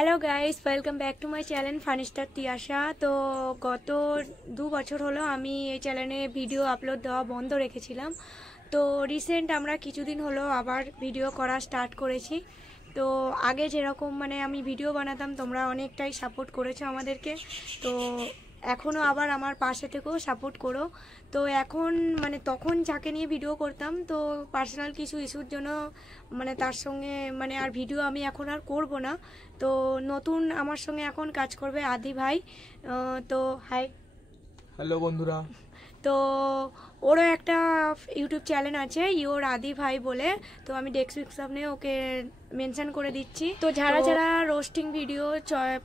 Hello guys, welcome back to my channel funny star Tiyasha. তো গত 2 বছর হলো আমি এই চ্যানেলে ভিডিও আপলোড দেওয়া বন্ধ রেখেছিলাম। তো রিসেন্ট আমরা কিছুদিন হলো আবার ভিডিও করা স্টার্ট করেছি। তো আগে যেরকম আমি ভিডিও বানাতাম, তোমরা অনেকটাই সাপোর্ট করেছো আমাদেরকে। তো এখনও আবার আমার পাশে থেকেও সাপোর্ট করো। তো এখন তখন যাকে নিয়ে ভিডিও করতাম, তো পার্সোনাল কিছু ইস্যুর জন্য তার সঙ্গে আর ভিডিও আমি এখন আর করব না। তো নতুন আমার সঙ্গে এখন কাজ করবে আদি ভাই। তো হাই, হ্যালো বন্ধুরা। তো ওরও একটা ইউটিউব চ্যানেল আছে ইওর আদি ভাই বলে, তো আমি ডেসক্রিপশনে ওকে মেনশন করে দিচ্ছি। তো যারা যারা রোস্টিং ভিডিও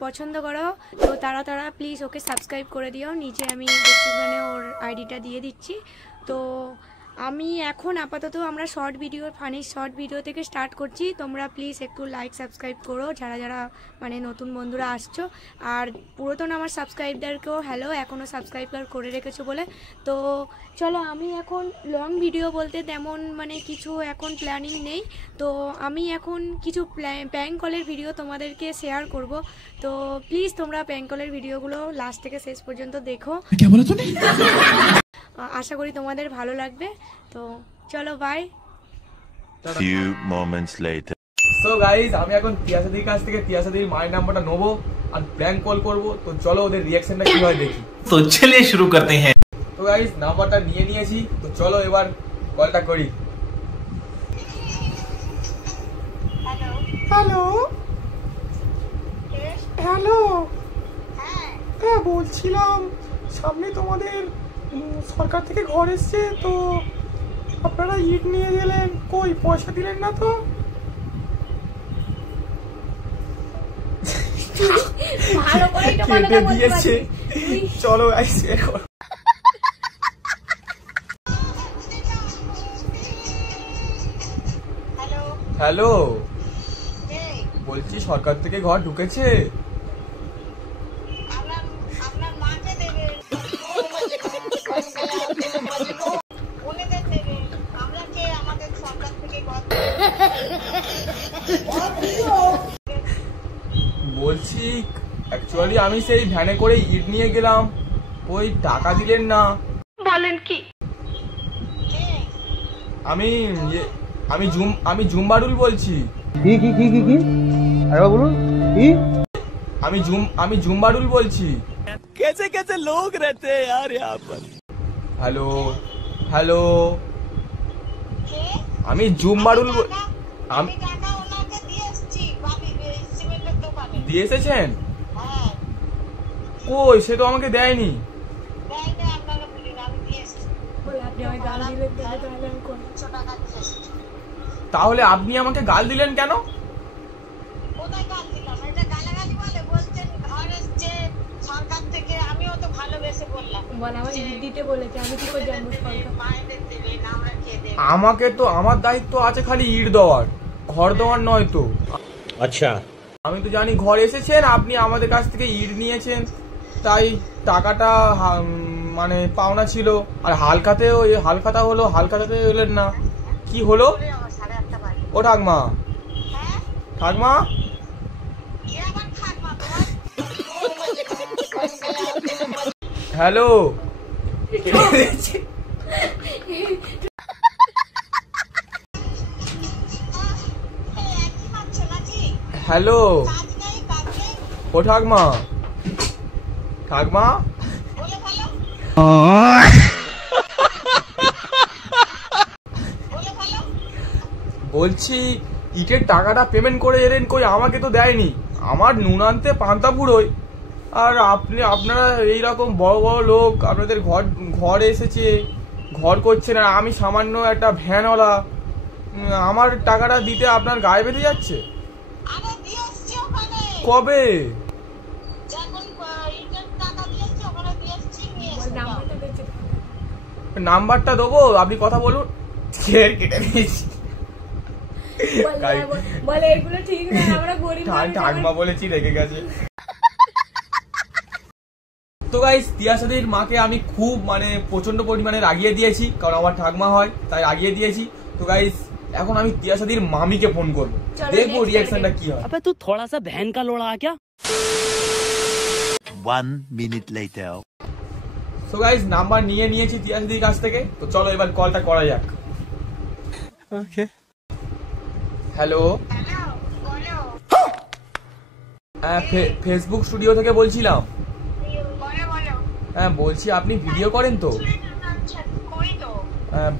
পছন্দ করো, তো তারা প্লিজ ওকে সাবস্ক্রাইব করে দিও। নিচে আমি ডেসক্রিপশনে ওর আইডিটা দিয়ে দিচ্ছি। তো আমি এখন আপাতত আমরা short video, funny short video থেকে স্টার্ট করছি। তোমরা প্লিজ একটু লাইক সাবস্ক্রাইব করো যারা যারা নতুন বন্ধুরা আসছো। আর পুরাতন আমার সাবস্ক্রাইবারদেরকেও হ্যালো, এখনও সাবস্ক্রাইবার করে রেখেছো বলে। তো চলো, আমি এখন লং ভিডিও বলতে তেমন কিছু এখন প্ল্যানিং নেই। তো আমি এখন কিছু প্র্যাঙ্ক কলের ভিডিও তোমাদেরকে শেয়ার করব। তো প্লিজ তোমরা প্র্যাঙ্ক কলের ভিডিওগুলো লাস্ট থেকে শেষ পর্যন্ত দেখো। আশা করি তোমাদের ভালো লাগবে। তো চলো, bye. Few moments later. So guys, আমি এখন তিয়াসাদির কাছ থেকে তিয়াসাদির মায়ের নাম্বারটা নেবো আর প্র্যাঙ্ক কল করবো। তো চলো ওদের রিয়াকশনটা কি হয় দেখি। তো চলিয়ে শুরু করতে হ্যাঁ। তো গাইস, নাম্বারটা নিয়ে নিয়েছি, তো চলো এবার কলটা করি। হ্যালো হ্যালো, হ্যাঁ বলছিলাম সামনে তোমাদের সরকার থেকে ঘর এসছে, তো আপনারা ইট নিয়ে গেলেন, কই পয়সা দিলেন না তো? কেটে দিয়েছে। চলো গাইস, হ্যালো, বলছি সরকার থেকে ঘর ঢুকেছে। বলছি অ্যাকচুয়ালি আমি সেই ভ্যানে করে ইট নিয়ে গেলাম, ওই টাকা দিলেন না। বলেন কি? আমি জুম্বারুল বলছি। কি আরে বলুন কি? আমি জুম্বারুল বলছি। कैसे कैसे लोग रहते हैं यार यहाँ पर। হ্যালো হ্যালো, আমি জুম্বারুল। আমি দিয়ে এসেছেন? কই, সে তো আমাকে দেয়নি। তাহলে আপনি আমাকে গাল দিলেন কেন? আমাকে তো, আমার দায়িত্ব আছে খালি ইট দেওয়ার, ঘর দেওয়ার নয় তো। अच्छा, আমি তো জানি ঘর এসেছেন, আপনি আমাদের কাছ থেকে ইট নিয়েছেন, তাই টাকাটা পাওনা ছিল। আর হালখাতা হলো, হালখাতাতে এলেন না, কি হলো? ও ঠাকমা, ঠাকমা, হ্যালো হ্যালো, ও ঠাকমা, ঠাকমা, বলছি ইটের টাকাটা পেমেন্ট করে এলেন, কই আমাকে তো দেয়নি। আমার নুন আনতে পান্তা পুরোই, আর আপনারা এইরকম বড় বড় লোক, আপনাদের ঘর এসেছে, ঘর করছেন, আর আমি সামান্য একটা ভ্যানওয়ালা, আমার টাকাটা দিতে আপনার গায়ে বেঁধে যাচ্ছে। কবে? নাম্বারটা দেবো, আপনি কথা বলুন। কেটে দিয়েছি। ঠাকমা বলেছি, রেগে গেছে। তো গাইস, তিয়াসাদির মাকে আমি খুব প্রচন্ড পরিমাণে রাগিয়ে দিয়েছি, কারণ আমার ঠাকমা হয় তাই রাগিয়ে দিয়েছি। তো গাইস, এখন আমি তিয়াসাদির মামিকে ফোন করবো, চলো, দেখবো next রিয়াকশনটা target। কি হয়। अबे तू थोड़ा सा बहन का लोड़ा आ क्या? 1 minute later. So guys, number নিয়েছি তিয়াসাদির কাছ থেকে, তো চলো এবার কলটা করা যাক। ओके হ্যালো, হ্যাঁ ফেসবুক স্টুডিও থেকে বলছিলাম। হ্যাঁ বলছি, আপনি ভিডিও করেন তো?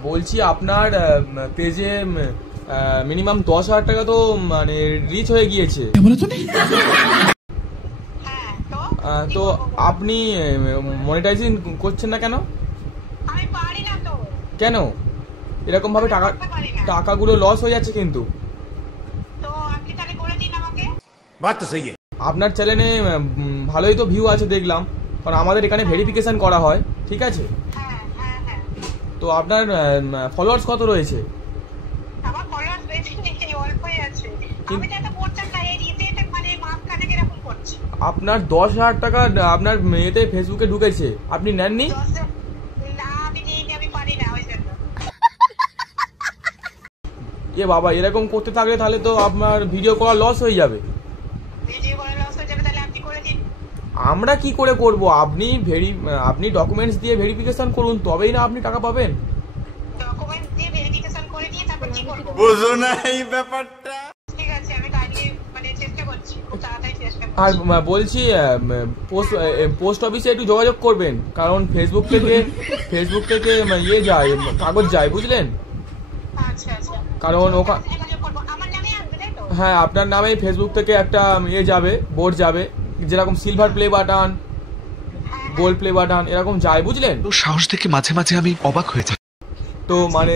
বলছি আপনার পেজে মিনিমাম 10,000 টাকা তো মানে রিচ হয়ে গিয়েছে। তো আপনি মনিটাইজিং করছেন না কেন? কেন এরকম ভাবে টাকাগুলো লস হয়ে যাচ্ছে কিন্তু। আপনার চ্যানেলে ভালোই তো ভিউ আছে দেখলাম, কারণ আমাদের এখানে ভেরিফিকেশন করা হয়, ঠিক আছে? তো আপনার ফলোয়ার্স কত রয়েছে? আপনার 10,000 টাকা আপনার মেয়েতে ফেসবুকে ঢুকেছে, আপনি নেননি? এ বাবা, এরকম করতে থাকলে তাহলে তো আপনার ভিডিও করা লস হয়ে যাবে। আমরা কি করে করব? আপনি ডকুমেন্টস দিয়ে ভেরিফিকেশন করুন, তবেই না আপনি টাকা পাবেন। বুঝো না এই ব্যাপারটা। আর বলছি, পোস্ট অফিসে একটু যোগাযোগ করবেন, কারণ ফেসবুক থেকে ইয়ে যায়, কাগজ যায়, বুঝলেন? কারণ হ্যাঁ, আপনার নামে ফেসবুক থেকে একটা ইয়ে যাবে, বোর্ড যাবে, যেরকম silver play button, gold play button এরকম যায়, বুঝলেন? সাহস দেখে মাঝে মাঝে আমি অবাক হয়ে যাই। তো মানে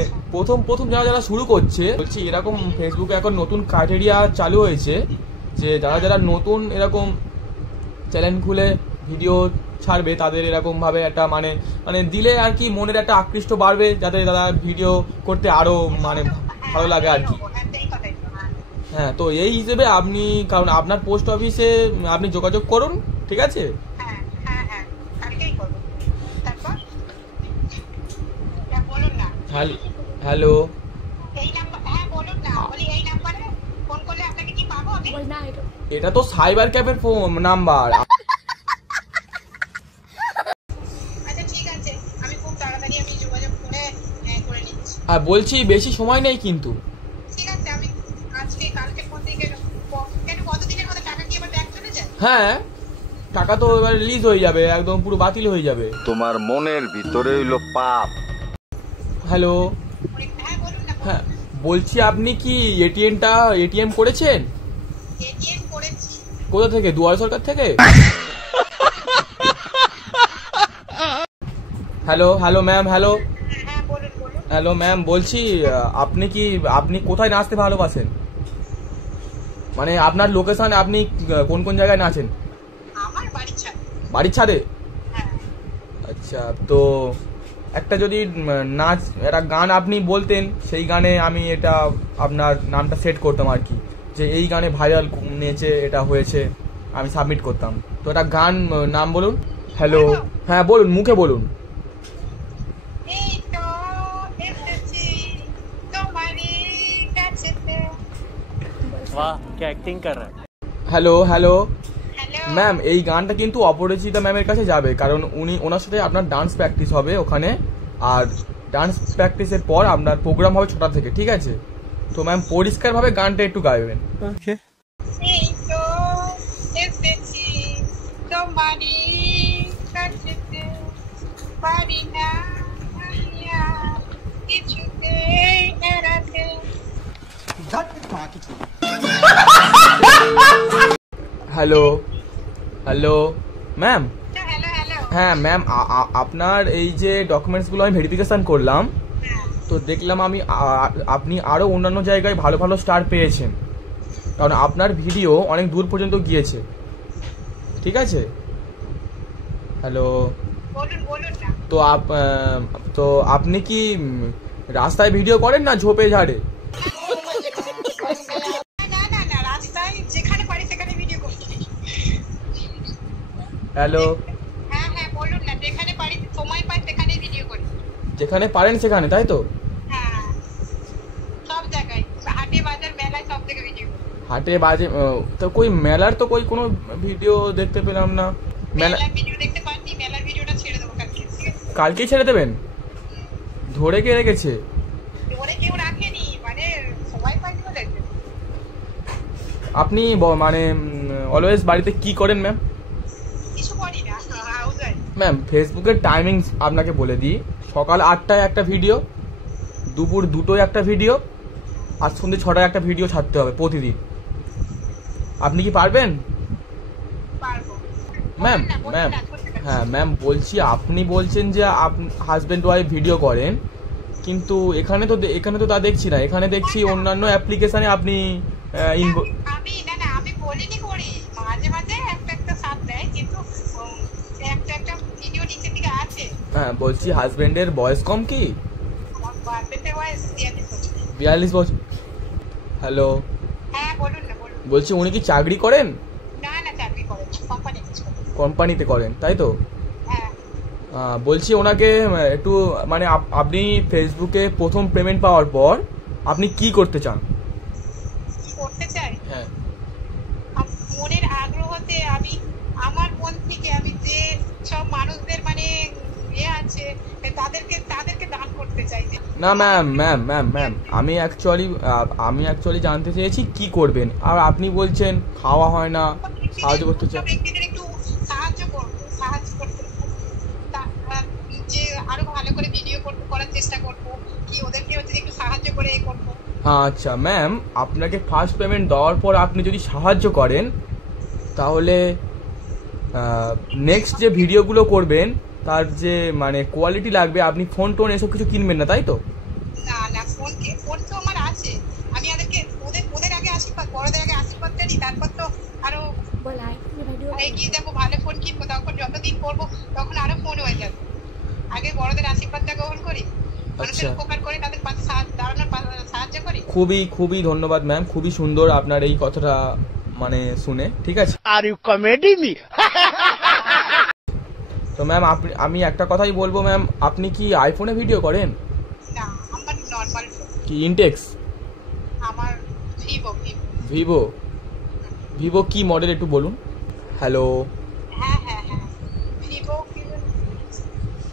প্রথম যারা শুরু করছে, বলছি এরকম ফেসবুকে এখন নতুন ক্রাইটেরিয়া চালু হয়েছে যে যারা নতুন এরকম চ্যানেল খুলে ভিডিও ছাড়বে, তাদের এরকম ভাবে একটা মানে দিলে আর কি মনের একটা আকৃষ্ট বাড়বে, যাতে তারা ভিডিও করতে আরো মানে ভালো লাগে আর কি। হ্যাঁ, তো এই হিসেবে আপনি, কারণ আপনার পোস্ট অফিসে আপনি যোগাযোগ করুন, ঠিক আছে? হ্যালো, এটা তো সাইবার ক্যাফের ফোন নাম্বার। আর বলছি বেশি সময় নেই কিন্তু। হ্যাঁ, টাকা তো এবার রিলিজ হয়ে যাবে, একদম পুরো বাতিল হয়ে যাবে। তোমার মনের ভিতরে হইলো পাপ। হ্যালো, হ্যাঁ বলছি, আপনি কি এটিএম করেছেন? কোথা থেকে? দুয়ারে সরকার থেকে? হ্যালো ম্যাম, হ্যালো ম্যাম, বলছি আপনি কোথায় নাচতে ভালোবাসেন? মানে আপনার লোকেশন, আপনি কোন জায়গায় নাচেন? বাড়ির ছাদে? আচ্ছা, তো একটা যদি একটা গান আপনি বলতেন, সেই গানে আমি এটা আপনার নামটা সেট করতাম আর কি, যে এই গানে ভাইরাল নেচে এটা হয়েছে, আমি সাবমিট করতাম। তো একটা গান নাম বলুন। হ্যালো, হ্যাঁ বলুন, মুখে বলুন। वाह क्या एक्टिंग कर रहा है। হ্যালো ম্যাম, এই গানটা কিন্তু অপরিচিতা ম্যামের কাছে যাবে, কারণ ওনার সাথে আপনার ডান্স প্র্যাকটিস হবে ওখানে, আর ডান্স প্র্যাকটিসের পর আপনার প্রোগ্রাম হবে 6টা থেকে, ঠিক আছে? তো ম্যাম পরিষ্কারভাবে গানটা একটু গাইবেন। Okay hello ma'am. হ্যাঁ ম্যাম, আপনার এই যে ডকুমেন্টসগুলো আমি ভেরিফিকেশন করলাম, তো দেখলাম আপনি আরো অন্যান্য জায়গায় ভালো স্টার পেয়েছেন, কারণ আপনার ভিডিও অনেক দূর পর্যন্ত গিয়েছে, ঠিক আছে? হ্যালো, তো আপনি কি রাস্তায় ভিডিও করেন না ঝোপে ঝাড়ে? হ্যালো, যেখানে পারেন সেখানে, তাই তো? হাটে বাজে তো কই মেলার তো কই কোনো ভিডিও দেখতে পেলাম না। মেলা ভিডিও দেখতে পাচ্ছি, মেলার ভিডিওটা ছেড়ে দেবো কালকে, ঠিক আছে? কালকেই ছেড়ে দেবেন? ধরে কে রেখেছে? ওরে কেউ রাখেনি, মানে সবাই পাইনি বলে। আপনি মানে অলওয়েজ বাড়িতে কি করেন ম্যাম? কিছু করি না, হাউস ওয়াইফ। ম্যাম ফেসবুকের টাইমিংস আপনাকে বলে দিই, সকাল 8টায় একটা ভিডিও, দুপুর 2টোয় একটা ভিডিও, আর সন্ধ্যে 6টায় একটা ভিডিও ছাড়তে হবে প্রতিদিন। আপনি কি পারবেন? পারবো ম্যাম ম্যাম হ্যাঁ ম্যাম বলছি, আপনি বলছেন যে হাজব্যান্ড ওয়াইফ ভিডিও করেন, কিন্তু এখানে তো তা দেখছি না। এখানে দেখছি অন্যান্য অ্যাপ্লিকেশনে আপনি আমি না আমি বলিনি করি, মাঝে মাঝে একটা সাথ দেয়, কিন্তু একটা ভিডিও নিচের দিকে আছে। হ্যাঁ বলছি হাজব্যান্ডের বয়স কম কি? আমার হাজবেন্ডের বয়স 42 বছর। 42 বছর। হ্যালো, হ্যাঁ বলুন না, বলুন। বলছি উনি কি চাকরি করেন? না চাকরি করেন, কোম্পানি কাজ করেন। কোম্পানিতে করেন তাই তো? হ্যাঁ। বলছি ওনাকে একটু মানে আপনি ফেসবুকে প্রথম পেমেন্ট পাওয়ার পর আপনি কি করতে চান? কি করতে চাই? হ্যাঁ মনের আগ্রহতে আমি আমার মন থেকে আমি যে সব মানুষদের মানে আছে তাদেরকে দান করতে চাই। না ম্যাম আমি অ্যাকচুয়ালি জানতে চেয়েছি কি করবেন, আর আপনি বলছেন খাওয়া হয় না, সাহায্য করতে চান। ব্যক্তিদের একটু সাহায্য করতে যে আরো ভালো করে ভিডিও করার চেষ্টা করবো, কি ওদেরকে হচ্ছে একটু সাহায্য করে করবো। আচ্ছা ম্যাম, আপনাকে ফার্স্ট পেমেন্ট দেওয়ার পর আপনি যদি সাহায্য করেন তাহলে নেক্সট যে ভিডিওগুলো করবেন তার যে মানে কোয়ালিটি লাগবে, আপনি ফোন টোন এসব কিছু কিনবেন না তাই তো? না ফোন তো আমার আছে, আমি ওদের আগে আশীর্বাদ, বড়দের আগে আশীর্বাদ দিই, তারপর তো আরো এগিয়ে যাবো, ভালো ফোন কিনবো, তখন যতদিন করবো তখন আরো ফোন হয়ে যাবে। আগে বড়দের আশীর্বাদটা গ্রহণ করি, মানুষের উপকার করে, তাদের পাশে দাঁড়ানোর সাহায্য করি। খুবই ধন্যবাদ ম্যাম, খুবই সুন্দর আপনার এই কথাটা মানে শুনে, ঠিক আছে? Are you comedy me? তো ম্যাম আমি একটা কথাই বলবো ম্যাম, আপনি কি আইফোনে ভিডিও করেন? না, আমার নরমাল ফোন। কি ইনটেক্স? আমার ভিভো কি মডেল একটু বলুন। হ্যালো, হ্যাঁ ভিভো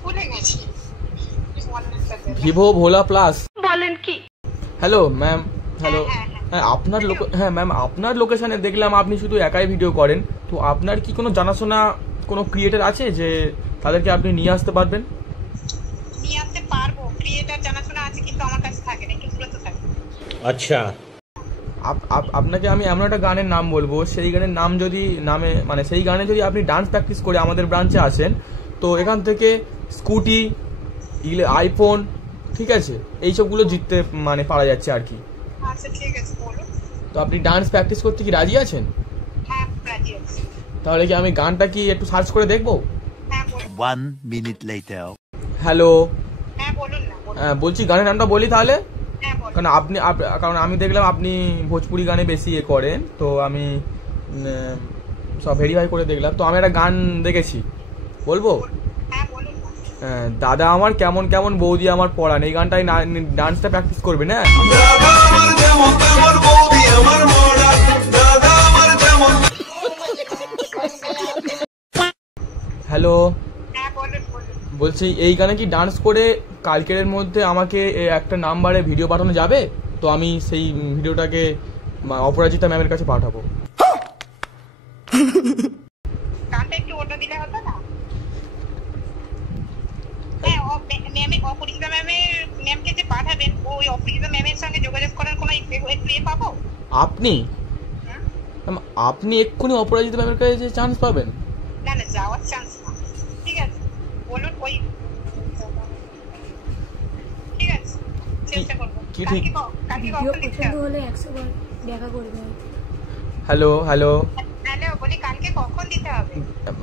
ভুলে গেছি, ভিভো ভোলা প্লাস। বলেন কি? Hello ma'am, hello. হ্যাঁ ম্যাম আপনার লোকেশনে দেখলাম আপনি শুধু একাই ভিডিও করেন, তো আপনার কি কোনো জানাশোনা কোনো ক্রিয়েটার আছে যে তাদেরকে আপনি নিয়ে আসতে পারবেন? নিয়ে আসতে পারবো, ক্রিয়েটার জানাশোনা আছে, কিন্তু আমার কাছে থাকে না, একটু দূরত্ব থাকে। আচ্ছা, আপনাকে আমি এমন একটা গানের নাম বলবো, সেই গানের নাম যদি সেই গানে যদি আপনি ডান্স প্র্যাকটিস করে আমাদের ব্রাঞ্চে আসেন, তো এখান থেকে স্কুটি, আইফোন, ঠিক আছে, এইসবগুলো জিততে মানে পারা যাচ্ছে আর কি। আচ্ছা ঠিক আছে, বলুন। তো আপনি ডান্স প্র্যাকটিস করতে কি রাজি আছেন? হ্যাঁ রাজি আছি। তাহলে কি আমি গানটা কি একটু সার্চ করে দেখবো? হ্যাঁ বলুন। 1 minute later. হ্যালো, হ্যাঁ বলুন না, বলুন। হ্যাঁ বলছি গানের নামটা বলি তাহলে, হ্যাঁ বলুন। কারণ আমি দেখলাম আপনি ভোজপুরি গানে বেশি করেন, তো আমি সব ভেরিফাই করে দেখলাম, তো আমি একটা গান দেখেছি, বলবো? হ্যাঁ বলুন। দাদা আমার কেমন কেমন বৌদি আমার পড়ান, এই গানটাই ডান্সটা প্র্যাকটিস করবেন। হ্যাঁ হ্যালো, হ্যাঁ বলুন। বলছি এই গানে কি ডান্স করে কালকের মধ্যে আমাকে একটা নাম্বারে ভিডিও পাঠানো যাবে? তো আমি সেই ভিডিওটাকে অপরাজিতা ম্যামের কাছে পাঠাবো। গানটা একটু ওটা দিলে হতো না? হ্যাঁ, অপরাজিতা ম্যামকে যে পাঠাবেন, ওই অপরাজিতা ম্যামের সঙ্গে যোগাযোগ করার কোনো একটু পাবো? আপনি এক্ষুনি অপরাজিতা ম্যামের কাছে যে চান্স পাবেন? না যাওয়ার চান্স না, ঠিক আছে বলুন। ওই ঠিক আছে, চেষ্টা করবো। কালকে কখন দিতে হবে? দেখা করবে। হ্যালো, বলি কালকে কখন দিতে হবে?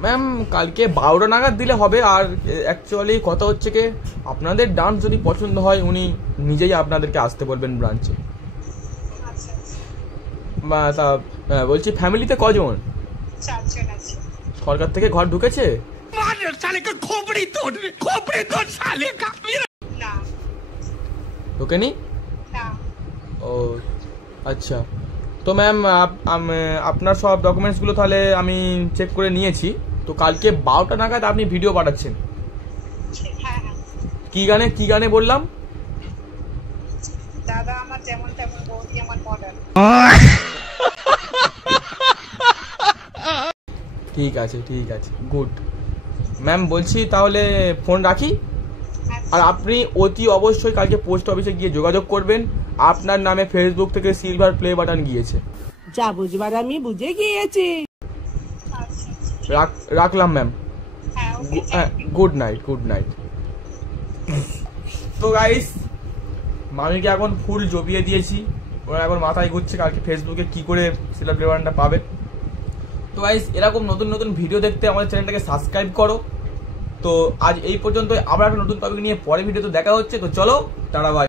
ম্যাম কালকে 12টা নাগাদ দিলে হবে। আর অ্যাকচুয়ালি কথা হচ্ছে কি, আপনাদের ডান্স যদি পছন্দ হয় উনি নিজেই আপনাদেরকে আসতে বলবেন ব্রাঞ্চে। তা বলছি ফ্যামিলিতে কজন? 4 জন আছে। সরকার থেকে ঘর ঢুকেছে? না ঢোকেনি? না। ও আচ্ছা, তো ম্যাম আপনার সব ডকুমেন্টসগুলো তাহলে আমি চেক করে নিয়েছি। তো কালকে 12টা নাগাদ আপনি ভিডিও পাঠাচ্ছেন। হ্যাঁ। কি গানে বললাম? দাদা আমার যেমন তেমন, বৌদি আমার মডার্ন। ঠিক আছে গুড। ম্যাম বলছি তাহলে ফোন রাখি। আর আপনি অতি অবশ্যই কালকে পোস্ট অফিসে গিয়ে যোগাযোগ করবেন। আপনার নামে ফেসবুক থেকে সিলভার প্লে বাটন গিয়েছে। যা বুঝবার আমি বুঝে গিয়েছি। রাখলাম ম্যাম। Good night. তো গাইস, মামিকে এখন ফুল জপিয়ে দিয়েছি, ওরা এখন মাথায় ঘুরছে কালকে ফেসবুকে কি করে সিলভার প্লে বাটনটা পাবে। তো গাইস, এরকম নতুন নতুন ভিডিও দেখতে আমাদের চ্যানেলটাকে সাবস্ক্রাইব করো। তো আজ এই পর্যন্ত, আবার একটা নতুন টপিক নিয়ে পরে ভিডিওতে দেখা হচ্ছে। তো চলো, টাটা বাই।